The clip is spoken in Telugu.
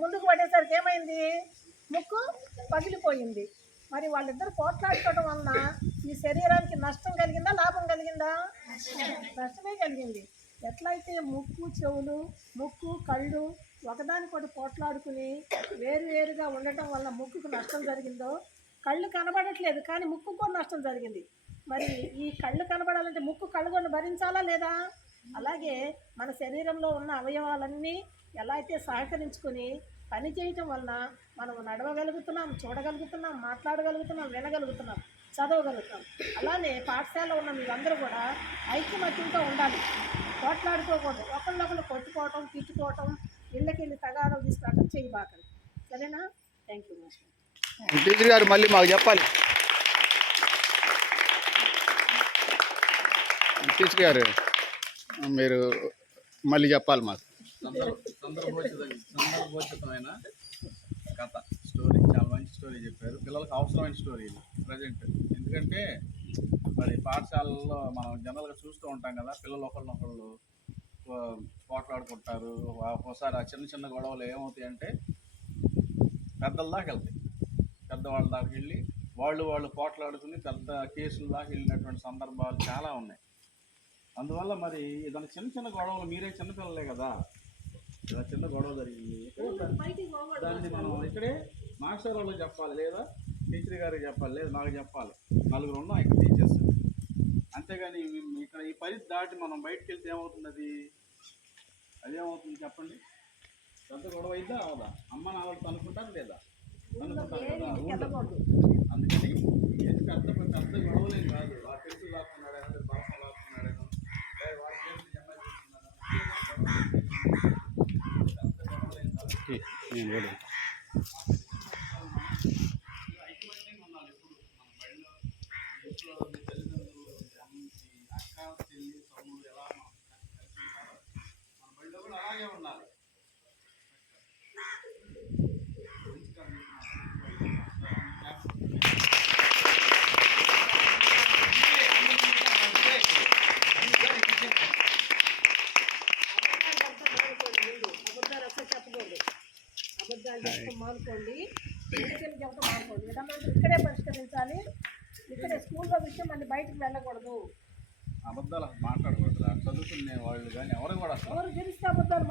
ముందుకు పడేసరికి ఏమైంది? ముక్కు పగిలిపోయింది. మరి వాళ్ళిద్దరు పోట్లాడుకోవడం వలన ఈ శరీరానికి నష్టం కలిగిందా లాభం కలిగిందా? నష్టమే కలిగింది. ఎట్లయితే ముక్కు చెవులు ముక్కు కళ్ళు ఒకదానికొకటి పోట్లాడుకుని వేరు వేరుగా ఉండటం వల్ల ముక్కుకు నష్టం జరిగిందో కళ్ళు కనబడట్లేదు కానీ ముక్కు కూడా నష్టం జరిగింది. మరి ఈ కళ్ళు కనబడాలంటే ముక్కు కళ్ళు కూడా భరించాలా లేదా? అలాగే మన శరీరంలో ఉన్న అవయవాలన్నీ ఎలా అయితే సహకరించుకొని పని చేయటం వలన మనం నడవగలుగుతున్నాం చూడగలుగుతున్నాం మాట్లాడగలుగుతున్నాం వినగలుగుతున్నాం చదవగలుగుతాం అలానే పాఠశాలలో ఉన్న మీరందరూ కూడా ఐక్యమత్యంతో ఉండాలి. పోట్లాడుకోకూడదు. ఒకళ్ళొకళ్ళు కొట్టుకోవటం తిట్టుకోవటం ఇళ్ళకి వెళ్ళి తగాదాలు తీసుకురావటం చేయబాకండి సరేనా? థ్యాంక్ యూ మాస్టర్ టీచర్ గారు మళ్ళీ మాకు చెప్పాలి. టీచర్ గారు మీరు మళ్ళీ చెప్పాలి మాకు. సందర్భోచితమైన కథ స్టోరీ చాలా మంచి స్టోరీ చెప్పారు. పిల్లలకు అవసరమైన స్టోరీ ప్రజెంట్ ఎందుకంటే మరి పాఠశాలల్లో మనం జనరల్గా చూస్తూ ఉంటాం కదా పిల్లలు ఒకళ్ళనొకళ్ళు పోట్లాడుకుంటారు. ఒకసారి ఆ చిన్న చిన్న గొడవలు ఏమవుతాయి అంటే పెద్దల దాకా వెళ్తాయి. పెద్దవాళ్ళ దాకా వెళ్ళి వాళ్ళు వాళ్ళు పోట్లాడుకుని పెద్ద కేసుల దాకా వెళ్ళినటువంటి సందర్భాలు చాలా ఉన్నాయి. అందువల్ల మరి ఏదైనా చిన్న చిన్న గొడవలు మీరే చిన్నపిల్లలే కదా. ఇలా చిన్న గొడవ జరిగింది. దాన్ని మనం ఇక్కడే మాస్టర్ వాళ్ళకి చెప్పాలి లేదా టీచర్ గారికి చెప్పాలి లేదా నాకు చెప్పాలి. నలుగురు ఉన్నాం ఇక్కడ టీచర్స్. అంతేగాని ఇక్కడ ఈ పరిధి దాటి మనం బయటకు వెళ్తే ఏమవుతుంది అది అదేమవుతుంది చెప్పండి? పెద్ద గొడవ అయిద్దా అవదా? అమ్మ లేదా? కదా ఇంటికి ఉండదు. వెళ్ళకూడదు. అందుకని ఏది పెద్ద పెద్ద గొడవలేం కాదు. గొడవలేం కాదు నేను కూడా. చెప్పడం మానుకోండి. ఎందుకని మానుకోండి. ఉంటే ఇక్కడే పరిష్కరించాలి ఇక్కడే స్కూల్లో విషయం మళ్ళీ బయటకు వెళ్ళకూడదు. అబద్ధాలు మాట్లాడకూడదు. చదువుకునే వాళ్ళు కానీ ఎవరు కూడా ఎవరు గెలిస్తే అబద్ధాలు